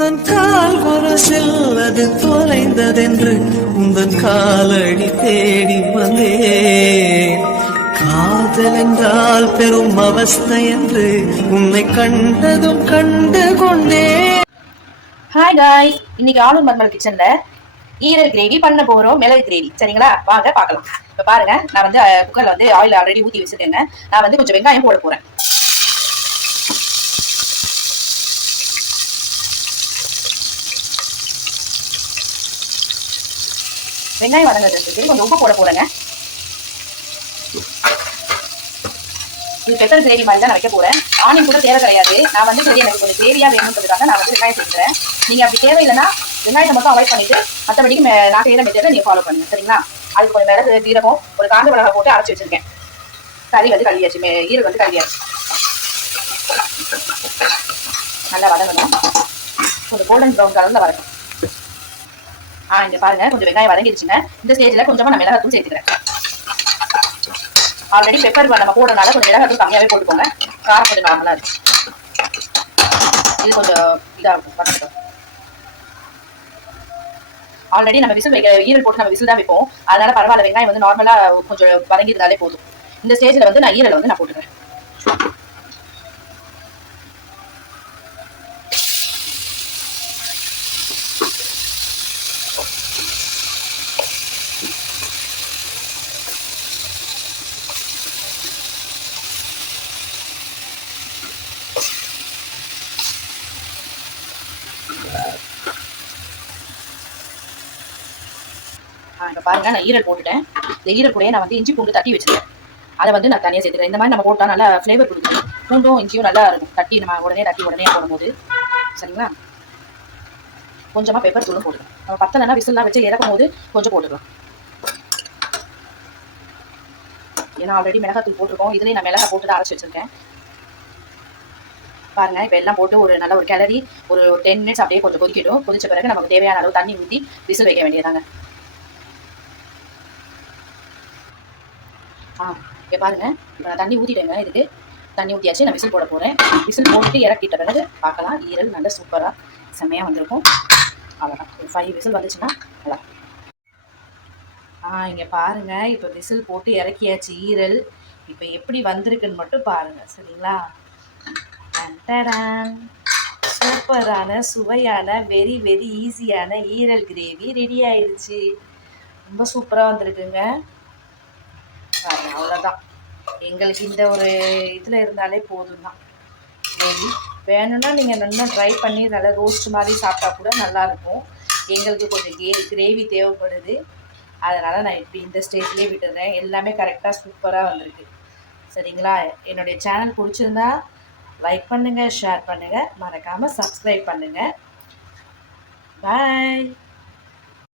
உந்தன் கால் கொலுசில் அது தொலைந்ததென்று உந்தன் காலடி தேடி வந்தேன். காதல் என்றால் பெரும் அவஸ்தை என்று உன்னை கண்டதும் கண்டு கொண்டேன். ஹாய் காய்ஸ், இன்னைக்கு ஆலு மர்மல் கிச்சன்ல ஈரல் கிரேவி பண்ண போறோம். மிளகு கிரேவி. சரிங்களா, வாங்க பார்க்கலாம். இப்ப பாருங்க, நான் வந்து குக்கர்ல வந்து ஆயில் ஆல்ரெடி ஊத்தி வச்சிருக்கேங்க. நான் வந்து கொஞ்சம் வெங்காயம் போட போறேன். வெங்காயம் வதங்கிறதுக்கு கொஞ்சம் உப்பு போட போறேங்க. இது பெப்பர் கிரேவி மாதிரி தான் நான் வைக்க போறேன். ஆனியன் கூட தேவை கிடையாது. நான் வந்து சரி எனக்கு கொஞ்சம் கிரேவியா வேணுன்றதுக்காக நான் வந்து வெங்காயம் சேர்க்கிறேன். நீங்க அப்படி தேவையில்லைன்னா வெங்காயத்தை மட்டும் அவாய்ட் பண்ணிட்டு மற்றபடிக்கு நான் செய்யற மெத்தேட நீங்க ஃபாலோ பண்ணுங்க. சரிங்களா, அதுக்கு கொஞ்சம் மிளகு, ஜீரகம், ஒரு காஞ்ச மிளகாய் போட்டு அரைச்சி வச்சிருக்கேன். கறி வந்து கழுவியாச்சு, ஈரல் வந்து கழுவியாச்சு. நல்லா வதங்கணும், கொஞ்சம் கோல்டன் ப்ரௌன் கலர்ல வரணும். இங்க பாருங்க, கொஞ்சம் வெங்காயம் வதங்கிடுச்சுங்க. இந்த ஸ்டேஜ்ல கொஞ்சமா நான் மிளகாத்தூள் சேர்த்துக்கிறேன். ஆல்ரெடி பெப்பர் நம்ம போடுறதுனால கொஞ்சம் மிளகாத்தூள் கம்மியாவே போட்டுக்கோங்க. காரம் கொஞ்சம் நார்மலா இருக்கு. இது கொஞ்சம் இதாகும் வதங்கட்டும். ஆல்ரெடி நம்ம விசில் வைக்க ஈரல் போட்டு நம்ம விசில் தான் வைப்போம். அதனால பரவாயில்ல, வெங்காயம் வந்து நார்மலா கொஞ்சம் வதங்கியிருந்தாலே போதும். இந்த ஸ்டேஜ்ல வந்து நான் ஈரலை வந்து நான் போட்டுக்கிறேன். இப்போ பாருங்க, நான் ஈரல் போட்டுட்டேன். இந்த ஈரல் கூடயே நான் வந்து இஞ்சி பூண்டு தட்டி வச்சிருக்கேன். அதை வந்து நான் தனியாக சேர்த்துக்கிறேன். இந்த மாதிரி நம்ம போட்டால் நல்லா ஃப்ளேவர் கொடுக்கும். பூண்டும் இஞ்சியும் நல்லா இருக்கும். தட்டி நம்ம உடனே போடும்போது. சரிங்களா, கொஞ்சமாக பெப்பர் தூளும் போட்டுக்கலாம். நம்ம பத்தலைன்னா விசில்லாம் வச்சு இறக்கும் போது கொஞ்சம் போட்டுக்கலாம். ஏன்னா ஆல்ரெடி மிளகாத்தூள் போட்டிருக்கோம். இதுலேயே நான் மிளகாய் போட்டு தான் அரைச்சி வச்சிருக்கேன். பாருங்க, இப்போ எல்லாம் போட்டு ஒரு நல்ல ஒரு கிளறி ஒரு 10 மினிட்ஸ் அப்படியே கொஞ்சம் கொதிக்கிடும். கொதிச்ச பிறகு நமக்கு தேவையான அளவு தண்ணி ஊற்றி விசில் வைக்க வேண்டியதாங்க. இப்போ பாருங்க, இப்போ நான் தண்ணி ஊற்றிட்டேங்க. இதுக்கு தண்ணி ஊற்றியாச்சு. நான் விசில் போட போகிறேன். விசில் போட்டு இறக்கிட்ட பிறகு பார்க்கலாம். ஈரல் நல்லா சூப்பராக செம்மையாக வந்திருக்கும். அவ்வளோதான், ஒரு 5 விசில் வந்துச்சுன்னா நல்லா. இங்கே பாருங்க, இப்போ விசில் போட்டு இறக்கியாச்சு ஈரல். இப்போ எப்படி வந்திருக்குன்னு மட்டும் பாருங்க. சரிங்களா, சூப்பரான சுவையான வெரி வெரி ஈஸியான ஈரல் கிரேவி ரெடி ஆயிடுச்சு. ரொம்ப சூப்பராக வந்திருக்குங்க. அவ்வளோதான், எங்களுக்கு இந்த ஒரு இதில் இருந்தாலே போதும் தான். கிரேவி வேணும்னா நீங்கள் நல்லா ட்ரை பண்ணி நல்லா ரோஸ்ட் மாதிரி சாப்பிட்டா கூட நல்லாயிருக்கும். எங்களுக்கு கொஞ்சம் கிரேவி தேவைப்படுது. அதனால் நான் இப்படி இந்த ஸ்டேஜ்லேயே விட்டுறேன். எல்லாமே கரெக்டாக சூப்பராக வந்திருக்கு. சரிங்களா, என்னுடைய சேனல் பிடிச்சிருந்தா லைக் பண்ணுங்கள், ஷேர் பண்ணுங்கள், மறக்காமல் சப்ஸ்கிரைப் பண்ணுங்கள். பாய்.